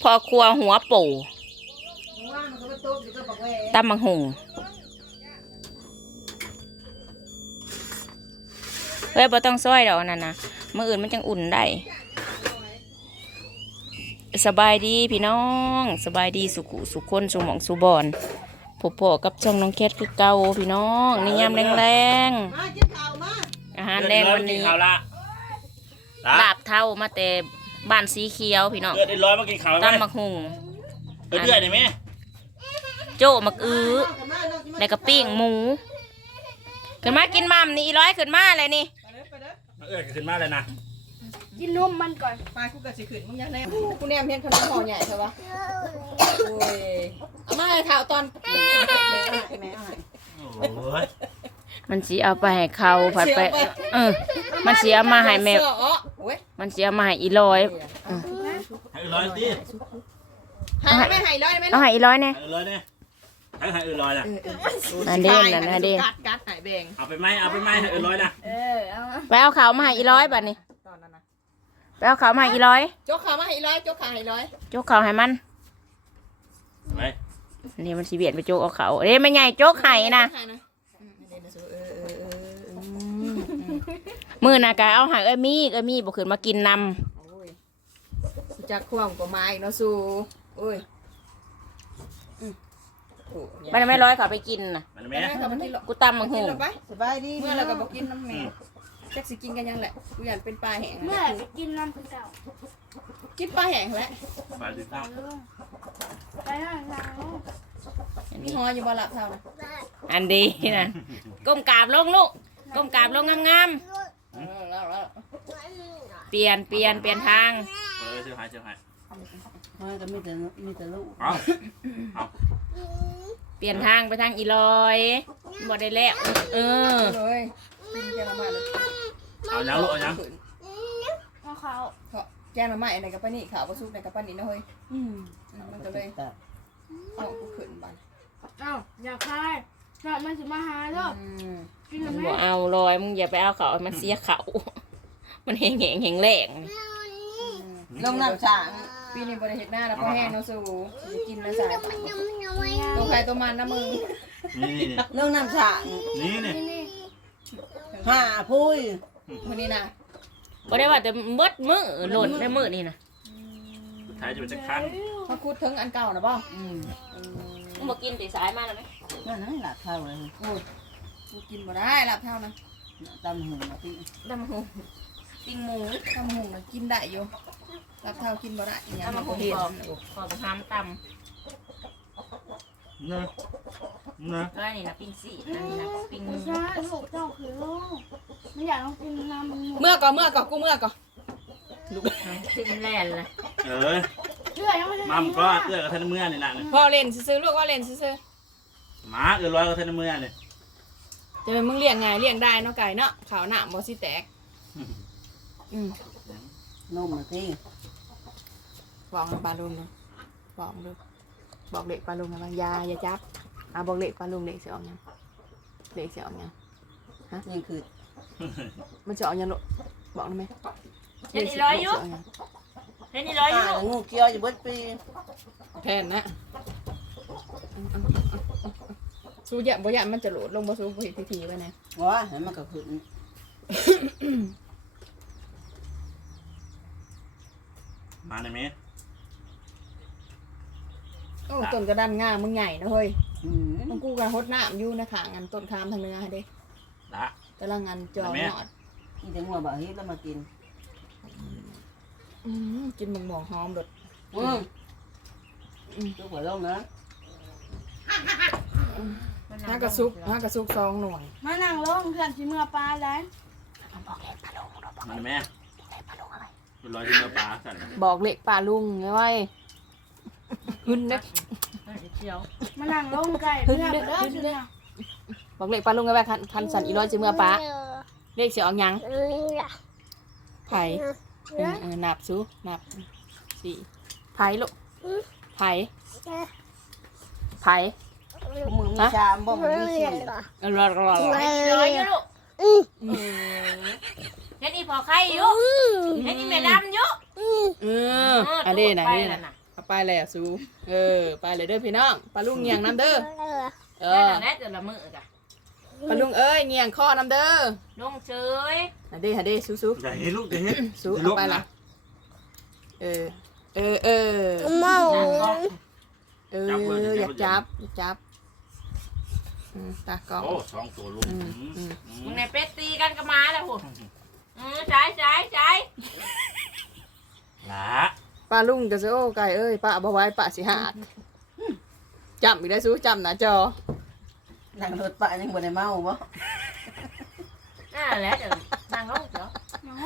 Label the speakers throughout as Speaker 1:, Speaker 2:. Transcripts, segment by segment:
Speaker 1: พอครัวหัวโป่ตำบังหุงเฮ้ยบ่ต้องซอยดอกนั่นนะมื้ออื่นมันจังอุ่นได้สบายดีพี่น้องสบายดีสุขุสุขคนสุหมองสุบอนพ่อกับช่องน้องแคทคือเก่าพี่น้องในยามแรงๆอาหารแรงวันนี้ลาบเท่ามาแต่บ้านสีเขียวพี่น้องตำบักหุง
Speaker 2: เดือดได้ไหม
Speaker 1: โจ้มักแล้วก็ปิ้งหมูขึ้นมากินมัมนี่อีร้อยขึ้นมาเลยนี่
Speaker 2: ขึ้นมาเลยนะ
Speaker 3: กินนมมันก่อน
Speaker 4: มากูกะสิขึ้นมึงยังแน่กูแนมเห็นขนมห่อใหญ่ใช่ปะโอ้ยเอามาข่าวตอน
Speaker 1: มันสีเอาไปให้เขาผัดไปมันสีเอามาให้แม่มันสีเอามาให้อีร้อย
Speaker 2: ให้ร้อยดิ
Speaker 4: ให้ไม่ให้ร้อยไหม
Speaker 1: เอาให้อีร้อยเนี่ย
Speaker 2: ร้อยเนี่ยให้ร้อยละ
Speaker 1: นั่นเด่นนั่นเด่น
Speaker 4: กัดหายแบง
Speaker 2: เอาไปไหมให้ร้อยนะ
Speaker 1: ไปเอาเขามาให้อีร้อยบัดนี้ไปเอาเขามาให้อีร้อย
Speaker 4: โจ๊กขามาให้ร้อยโจ๊กขาให้ร้อย
Speaker 1: โจ๊กเขาให้มัน
Speaker 2: ไป
Speaker 1: นี่มันสีเบียดไปโจ๊กเอาเขาเอ้ยไม่ใหญ่โจ๊กไข่นะมือหน้ากาเอาหางมีบอกขึ้นมากินน
Speaker 4: ำจากควงกับไม้เนาะสู้โอ้ย
Speaker 1: มันไม่ร้อยเขาไปกินนะกูตำมังหู
Speaker 4: สบายดีเมื่อเราก็บอกกินน้ำแม่แจ็คสิกินกันยังแหละกูอยากเป็นปลาแห้ง
Speaker 3: เมื่อกินน้ำเก่า
Speaker 4: กินปลาแห้งแล้ว
Speaker 2: ปลาดิบเท่า
Speaker 3: ไปห้าง
Speaker 4: มีหอยอยู่บ่หลับเท่านะ
Speaker 1: อันดีนะก้มกราบลงลูกก้มกราบลงงามๆเปลี่ยนทาง
Speaker 2: เชื่อหาย
Speaker 4: ก็มีแต่ลูก
Speaker 1: เปลี่ยนทางไปทางอีลอยบ่ได้แล้ว
Speaker 4: เลย
Speaker 2: เอายังลูกเอายัง
Speaker 3: เอาเขา
Speaker 4: แกงมาใหม่ในกระปั้นนี่ขาวกระซุกในกระปั้นนี่นะเฮ้ยมันก็เลยเอากูขึ้นบ้าน
Speaker 3: อยากคายมันจะมาหาเด้อกินไหม
Speaker 1: บ่เอาลอยมึงอย่าไปเอาเขามันเสียเขามันแหงแรง
Speaker 4: ลงน้ำฉางปีนี้บริเห็ดหน้าแล้วก็แห้งเนาะสู้จะกินนะจ๊ะตัวใครตัวมันนะมึง
Speaker 2: นี่
Speaker 4: ลงน้ำฉาง
Speaker 2: นี่
Speaker 4: ห่าพุ้ยคนนี้นะ
Speaker 1: บ่ได้ว่าแต่เบิดมือหล่นได้มือนี่นะ
Speaker 2: ท้ายจะเป็นจะคัน
Speaker 4: เขาคูดถึงอันเก่านะป่ะ
Speaker 1: มึงบอกกินตีสายมาแล้วไหม
Speaker 4: นั่นนั่นหลับเท่าเลยโอ้ยกูกินมาได้หลับเท่านะตำหู
Speaker 1: ปิ้งหมู
Speaker 4: ตำหูกินได้อยู่หลับเท่ากินมาได้
Speaker 1: ยังมาเห็นขอไปทำตำ
Speaker 2: นะ
Speaker 1: แล้วนี่นะปิ้งสี่อันนี้นะปิ้งหมู
Speaker 3: ใช่ลูกเจ้าคือลูกไม่อยากต้องกินน้ำ
Speaker 4: เมื่อก่อนกูเมื่อก่อน
Speaker 1: ลูกขึ้นแล่นเลย
Speaker 2: มัมก็กับท่านเมื่อนี่นะ
Speaker 4: พ่อเล่นซื้อลูกก็เล่นซื้อ
Speaker 2: หมาร้อยกับท่านเมื่อเนี่ย
Speaker 4: จะเป็นมึงเลี้ยงไงเลี้ยงได้เนาะไก่เนาะขาวหนามบอสิแตกนุ่มเลยพี่บอกปลาลุงเนาะบอกเด็กปลาลุงนะอย่าจับบอกเด็กปลาลุงเด็กเสียออกยังฮะยังคือมันจะออกยังลูกบอกได้ไหม
Speaker 1: เห็นอีร้อยอยู่
Speaker 4: งูเกี้ยวอยู่เบิดปีแทนนะสู้ยะบ่ยะมันจะโหลดลงบ่สู้บ่เห็นทีไว้นะว้าเห็นมันก็ขึ้น
Speaker 2: มาในเมฆ
Speaker 4: โอ้ต้นกระดานง่ามึงใหญ่นะเฮ้ยต้องกู้กันฮดน้ำอยู่นะขางานต้นคามทางเนื้อเด้กำลังงานจอหนอดกินแต่หัวบ่เฮ็ดแล้วมากินกินหมองหอมเด็ดจุกหัวลงนะห้ากระซุกซองหน่อย
Speaker 3: มานั่งลงเพื่อนชิมเมื่อปลาแล้ว
Speaker 1: บอกเล็กปลาลุง
Speaker 2: มาแม่ร้อยที่เมื่อปลาสั่น
Speaker 4: บอกเล็กปลาลุงไงว้หึ่นเด็ก
Speaker 3: มานั่งลงไก่เพื่อนเด้อ
Speaker 4: บอกเล็กปลาลุงไงว้คันสั่นอีร้อยชิมเมื่อปลาเล็กเสียออกยังไผ่นับซูนับสี่ไผ่ลูกไผ่มึงมีชามบ่มึงมีสี่
Speaker 1: ร้อยอยู่ลูกเฮ็ดอีพอไข่อยู่เฮ็ดอีแม่ดำอยู่
Speaker 4: อันนี้นะเอาไปแล้วสูไปเลยเด้อพี่น้องปลาลุงเงียงน้ำเด้อเอ
Speaker 1: แค่
Speaker 4: อ
Speaker 1: นั้นแหละแต่ละมื้อกะ
Speaker 4: ปลาลุงเอ้ยเงียงข้อน้ำเด้อ
Speaker 1: ลงเฉย
Speaker 4: หาเด้สู้
Speaker 2: อย่าเห็นลูกอย่าเห็น
Speaker 4: สู้เอาไปละเอออยากจับตากล้อง
Speaker 2: โอ้สองตัวลูก
Speaker 1: มึงในเป็ดตีกันก็มาแล้วพุ่นใช้
Speaker 2: หลา
Speaker 4: ปลาลุงจะโอ้ไก่เอ้ยป้าบ่ไว้ป้าสิหาดจำอีกได้สู้จำหน้าจอ
Speaker 5: นั่งรถปะยังบ่ได้เมาบ่
Speaker 1: นั่นแหละเดี๋ยวนั่งลงเดี๋ยว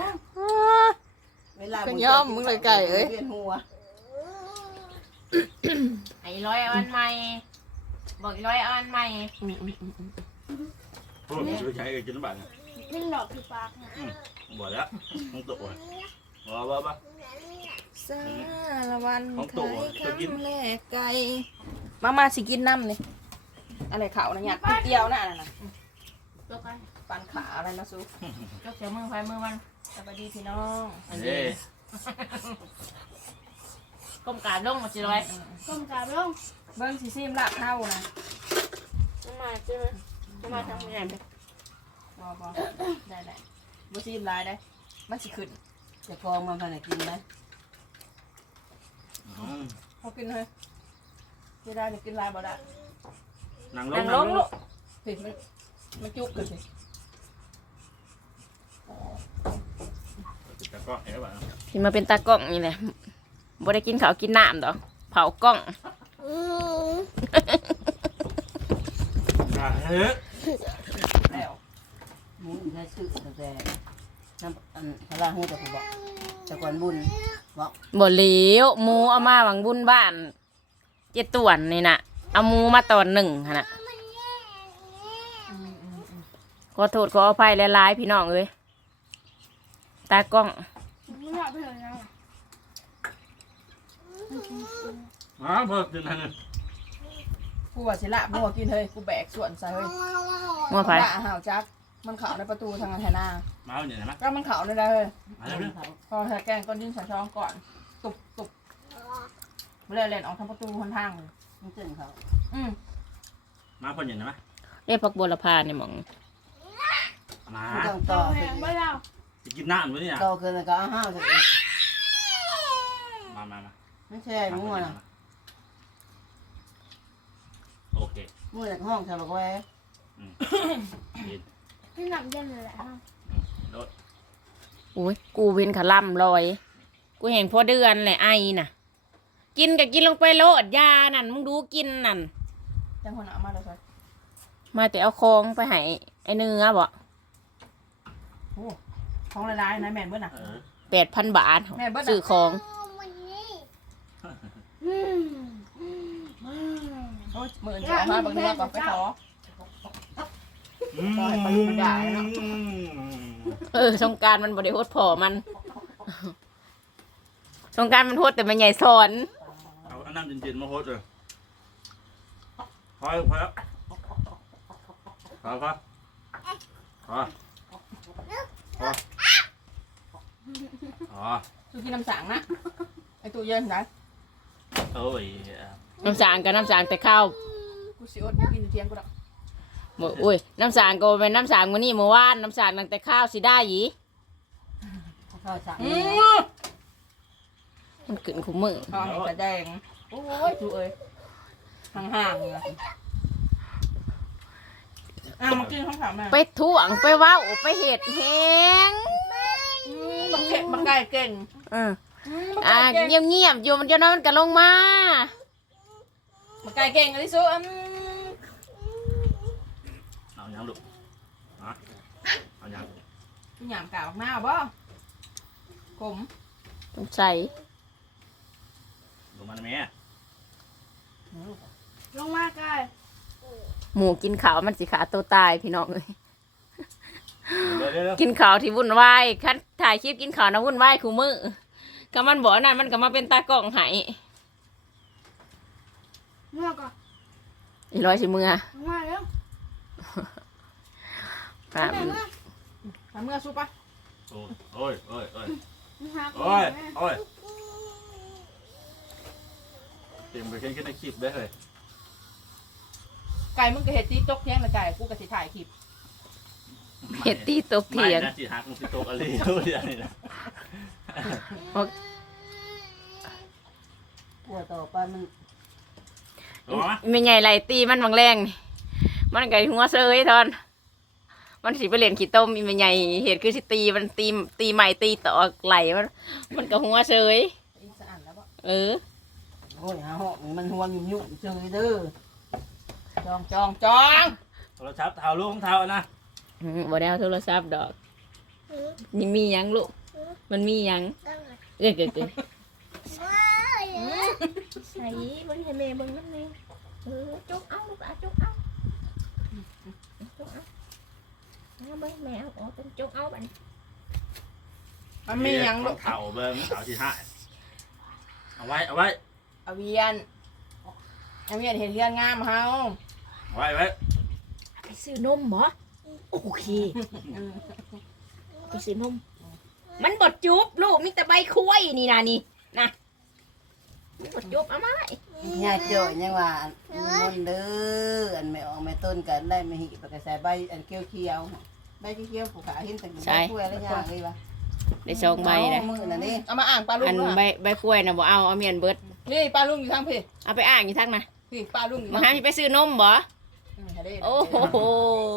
Speaker 5: เวลา
Speaker 4: ก็ย่อมมึงเลยไก่เอ้ย
Speaker 5: เวียนหัว
Speaker 1: ไอ้ร้อยเอาอันใหม่บอกอีร้อยเอาอันใหม่
Speaker 2: โอ้ยช่วยใช้กินบ้าน
Speaker 3: กินดอกที่ปากนะ
Speaker 2: บ่แล้วต้องตัวบ่
Speaker 4: สารวัน
Speaker 2: ของ
Speaker 4: ไข่
Speaker 2: ตู่จะกิน
Speaker 4: คำแรกไก่มาสิกินน้ำนี่อะไรขาวนะหยาดนิดเดียวนะอันนั้นน่ะ
Speaker 1: ยกไป
Speaker 4: ปันขาอะไรนะซู
Speaker 1: ยกเสียมือไฟมือมัน
Speaker 4: สวัสดีพี่น้อง
Speaker 1: อัน
Speaker 2: เอ้
Speaker 1: นี้ก้มกราบลงมาสิร้อย
Speaker 3: ต้มกาบลง
Speaker 4: เบิ้งซีมลาบเท่านะ
Speaker 1: มาใช่ไหมมาทำงานไป
Speaker 4: บอได้บุซีมลายได้มันสิขึ้น
Speaker 5: จะกองมาพันกินไหม
Speaker 4: เขากินเลยไม่ได้กินลายบ่ได้
Speaker 2: นั่งล
Speaker 1: นั่
Speaker 2: ง
Speaker 1: งลงลูก
Speaker 4: ผิดมันจุกกันสิ
Speaker 2: แต่ก็เอ๋บ้าน
Speaker 1: ที่มาเป็นตากล้องนี่แหละบ่ได้กินข้าวกินน้ำดอกเผากล้อง
Speaker 2: เฮ้ย
Speaker 4: แล้ว
Speaker 5: หมูใช้ซื้อแต่น้ำอันพลาหูแต่ผมบอกแต่ก่อนบุญบอก
Speaker 1: บ่เหลวหมูเอามาหวังบุญบ้านเจ็ดต่วนนี่น่ะเอาหมูมาตอนหนึ่งหั่นน่ะขอโทษขออภัยหลายๆพี่น้องเอ้ยตากล้อง
Speaker 3: ไม่อยากไปเลยนะ
Speaker 2: เพิ่มขึ้นนั่น
Speaker 4: กูว่าสิละมัวกินเลยกูแบกส่วนใส่เฮ้ย
Speaker 1: มัวไผ
Speaker 4: ละห่าวจักมันเข่าในประตูทางอันแทนา
Speaker 2: มาเนี่ยนะ
Speaker 4: ก็มันเข่าในได้เลย
Speaker 2: มาแล้วเนี่ย
Speaker 4: พอแทแกงก้นดินใส่ช่องก่อนตุบไม่เลยเล่นออกทางประตูคนทางเลย
Speaker 5: มันเตือนเขา
Speaker 2: มาคนอย่างนะ
Speaker 1: เรียกพักบัวละพาเนี่ยหมอง
Speaker 2: มา
Speaker 5: ไม่ต้อง
Speaker 3: ต่
Speaker 5: ต่
Speaker 3: อ
Speaker 5: อ
Speaker 3: แหงไม่เล่า
Speaker 2: จะกินน้ำด้วยเนี่ย
Speaker 5: ต่อเกินแล้วก็เอาห้าวจะ
Speaker 2: มา
Speaker 5: ไม่ใช่หมูน่ะ
Speaker 2: โอเค
Speaker 5: หมูจากห้องชาวบอกว่า
Speaker 3: ที่หนักเย็นเลยแหละ
Speaker 1: อุ้ยกูเว้นขาล่ำลอย กูเห็นพอเดือนเลยไอน่ะ กินกับกินลงไปโลดยานั่นมึงดูกินนั่น
Speaker 4: จังคนเอามาเลยใส่
Speaker 1: มาแต่เอาคองไปให้ไอเนื้อบ่
Speaker 4: ของละลายนะแม่นเบิ้ลน่ะ
Speaker 1: 8,000 บาท
Speaker 4: แม่เบิดอะ
Speaker 1: ซื้อของ
Speaker 4: โอ้ยหมื่นจะเอามาบางทีก่อนไปขอ
Speaker 1: สงกรารมันบริโภคพอมัน สงกรารมันโทษแต่มันใหญ่สอน
Speaker 2: เอาอันน้ำเย็นๆมาโคตรเลยพอแล้ว
Speaker 4: คือกินน้ำสังนะไอตู้เย็นนะ
Speaker 2: โอ้ย
Speaker 1: น้ำสางกับน้ำสางแต่ข้าว
Speaker 4: กูสิอดกินเที่ยงกูดอก
Speaker 1: บอกอุ้ยน้ำสางก็เป็นน้ำสางวันนี้เมื่อวานน้ำสางตั้งแต่ข้าวสิได้หยี
Speaker 5: ข้าวสั่ง
Speaker 1: มันขึ้นขุมมือ
Speaker 4: ข้าวนี่กระแดงโอ้ยดูเอ้ยห่างๆเลยมากินข้าวขาแม่
Speaker 1: ไปถ่วงไปเว้าไปเห็ดแหง
Speaker 4: บักเก็บบักไก่เก่ง
Speaker 1: เงียบๆอยู่มันจะนอนกันลงมา
Speaker 4: บักไก่เก่งอะไรสู้
Speaker 2: เอาอย่างลูกเอาอย่าง
Speaker 4: พี่หยามกาบักหน้าบ่ขม
Speaker 1: ต้องใส่
Speaker 2: ลงมาแม่
Speaker 3: ลงมาใกล้
Speaker 1: หมูกินขาวมันสิขาตัวตายพี่น้องเลย
Speaker 2: เดี๋ยว
Speaker 1: กินขาวที่วุ่นวายคันถ่ายคลิปกินขาวนะวุ่นวายคู่มือก็มันบอกนั่นมันก็มาเป็นตากล้องให้
Speaker 3: เมื่อก่อน
Speaker 1: อีร้อยสิมือ
Speaker 3: ลงมาแล้ว
Speaker 1: ครับ
Speaker 3: แม่เมื่อ
Speaker 4: ทำเมื่อสู้ปะ
Speaker 2: โอ้ย
Speaker 3: มึงหา
Speaker 2: โอ้ยเต็มไปขึ้นในคลิปได้เลย
Speaker 4: ไก่มึงก็เห็ดตีตกเที่ยงละไก่กูก็สิถ่ายคลิป
Speaker 1: เห็ดตีตกเถียง
Speaker 2: ไม่นะสิหักมึงสิตกอะไรทุกอย่างนี่นะ
Speaker 5: กลัวต่อไปมัน
Speaker 2: รู้ไหม
Speaker 1: ไม่ใหญ่ไหลตีมันบางแรงนี่มันไก่หัวเซยทอน มันสิไปเล่นขี้ต้มอีไม่ใหญ่เห็ดคือสิตีมันตีใหม่ตีต่อไหลมันก็หัวเซย
Speaker 5: อีสานแล้วบ่
Speaker 1: เออ
Speaker 5: โอ้ยหาห้องมันห่วงยุ่งๆเจอเด้อ
Speaker 4: จองจองจอง
Speaker 2: โทรศัพท์เท้าลูกของเท้านะ
Speaker 1: บ่ได้เอาโทรศัพท์ดอกนี่มีหยังลูกมันมีหยังเอ้ยใส่เบิ่งให้แม่เบิ่งนำแม่จุกเอาลูกอ่ะจุกเอาจุกเอาเบิ่งแม่เอาเป็นจุกเอาบัด
Speaker 4: มันมีหยังลูก
Speaker 2: เท้าเบิ้งเท้าที่ห้าเอาไว้เอาไว้
Speaker 4: เอาเวียนเห็ดเรียนงามเฮา
Speaker 2: เอาไว้ไว้
Speaker 1: ไปซื้อนมบ่โอเคไปซื้อนมมันบดจุบลูกมีแต่ใบคุ้ยนี่นะนี่นะมันบดจุบเอามาไว้
Speaker 5: ย่าจ่อยยังว่ามันเด้ออันไม่ออกไม่ต้นกันได้ไม่หิปกระใส่ใบอันเขียวๆใบเขียวๆผูกขาเห็นแต่ใบกล้วยแล้วย่างเลยว่ะ
Speaker 1: ได้สองใบเลย
Speaker 5: มือน่ะนี่
Speaker 4: เอามาอ่างปลาลุง
Speaker 1: อัน
Speaker 4: ด้วย
Speaker 1: ใบกล้วยนะบ่เอาเมียนเบิด
Speaker 4: นี่ปลาลุงอยู่ทางพี่
Speaker 1: เอาไปอ่างอยู่ทักนะ
Speaker 4: พี่ปลาลุงอยู่
Speaker 1: มาหาสิไปซื้อนมบ่โอ้โห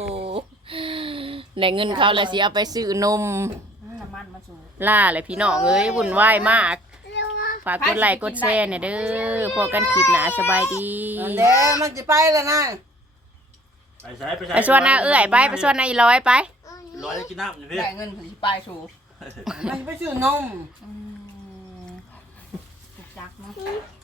Speaker 1: ได้เงินเขาแล้วสิเอาไปซื้อนม
Speaker 5: น้ำมันมาสูง
Speaker 1: ล่าเลยพี่น้องเอ้ยวุ่นวายมากฝากกดไลค์กดแชร์เนี่ยเด้อพอกันคลิปหนาสบายดี
Speaker 5: อันเด้มันจะไปแล้วนะ
Speaker 2: ไปใช้ไปใช้
Speaker 1: ไปส่วนนาเอื้อยไปส่วนนาอีร้อยไป
Speaker 2: ร้อยได้กินน้ำอยู่พี่
Speaker 4: ได้เงินถึงปลายชู
Speaker 5: มันจะไปซื้อนม
Speaker 4: จักเนาะ